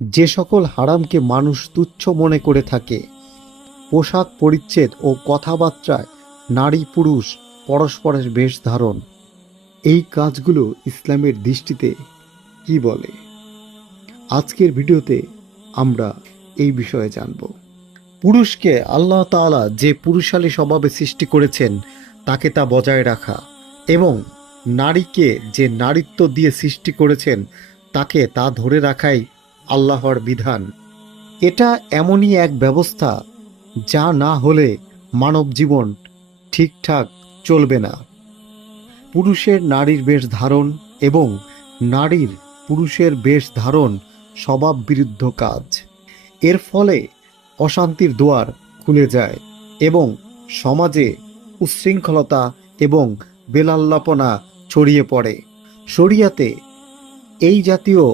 যে সকল হারামকে মানুষ তুচ্ছ মনে করে থাকে, পোশাক পরিচ্ছেদ ও কথাবার্তায় নারী পুরুষ পরস্পরের বেশ ধারণ। এই কাজগুলো ইসলামের দৃষ্টিতে কি বলে? আজকের ভিডিওতে আমরা এই বিষয়ে জানব। পুরুষকে আল্লাহ তাআলা যে পুরুষালী স্বভাবে সৃষ্টি করেছেন, তাকে তা বজায় রাখা এবং নারীকে যে নারীত্ব দিয়ে সৃষ্টি করেছেন, তাকে তা ধরে রাখাই আল্লাহর বিধান। এটা এমনই এক ব্যবস্থা যা না হলে মানব জীবন ঠিকঠাক চলবে না। পুরুষের নারীর বেশ ধারণ এবং নারীর পুরুষের বেশ ধারণ স্বভাব বিরুদ্ধ কাজ। এর ফলে অশান্তির দুয়ার খুলে যায় এবং সমাজে উচ্ছৃঙ্খলতা এবং বেলাল্লাপনা ছড়িয়ে পড়ে। শরিয়াতে এই জাতীয়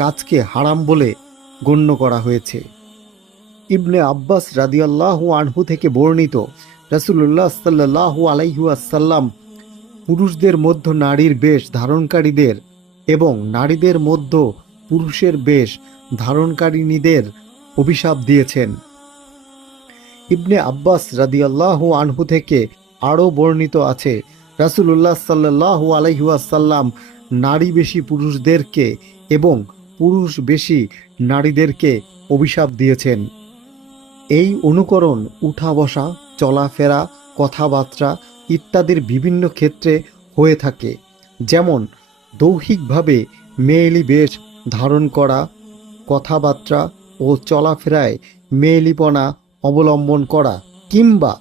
কাজকে হারাম বলে গণ্য করা হয়েছে। ইবনে আব্বাস রাদিয়াল্লাহু আনহু থেকে বর্ণিত রাসূলুল্লাহ সাল্লাল্লাহু আলাইহি আসাল্লাম পুরুষদের মধ্য নারীর বেশ ধারণকারীদের এবং নারীদের মধ্য পুরুষের বেশ ধারণকারিনীদের অভিশাপ দিয়েছেন। ইবনে আব্বাস রাদিয়াল্লাহু আনহু থেকে আরও বর্ণিত আছে, রাসূলুল্লাহ সাল্লাল্লাহু আলাইহি আসাল্লাম নারী বেশি পুরুষদেরকে এবং পুরুষ বেশি নারীদেরকে অভিশাপ দিয়েছেন। এই অনুকরণ উঠা বসা চলাফেরা, কথাবার্তা ইত্যাদির বিভিন্ন ক্ষেত্রে হয়ে থাকে। যেমন, দৌহিকভাবে মেয়েলি বেশ ধারণ করা, কথাবার্তা ও চলাফেরায় মেয়েলিপনা অবলম্বন করা কিংবা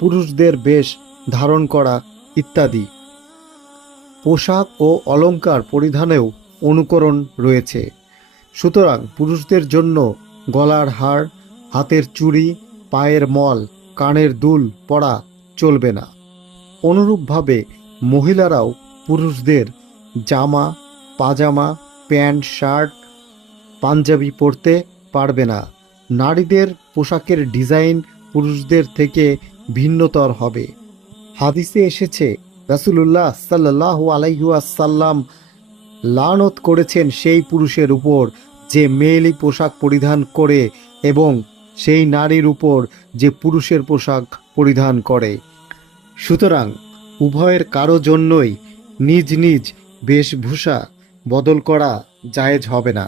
পুরুষদের বেশ ধারণ করা ইত্যাদি। পোশাক ও অলঙ্কার পরিধানেও অনুকরণ রয়েছে। সুতরাং পুরুষদের জন্য গলার হার, হাতের চুড়ি, পায়ের মল, কানের দুল পরা চলবে না। অনুরূপভাবে মহিলারাও পুরুষদের জামা, পাজামা, প্যান্ট, শার্ট, পাঞ্জাবি পরতে পারবে না। নারীদের পোশাকের ডিজাইন পুরুষদের থেকে ভিন্নতর হবে। হাদিসে এসেছে, রাসূলুল্লাহ সাল্লাল্লাহু আলাইহি আসাল্লাম লানত করেছেন সেই পুরুষের উপর যে মেয়েলি পোশাক পরিধান করে এবং সেই নারীর উপর যে পুরুষের পোশাক পরিধান করে। সুতরাং উভয়ের কারও জন্যই নিজ নিজ বেশভূষা বদল করা জায়েজ হবে না।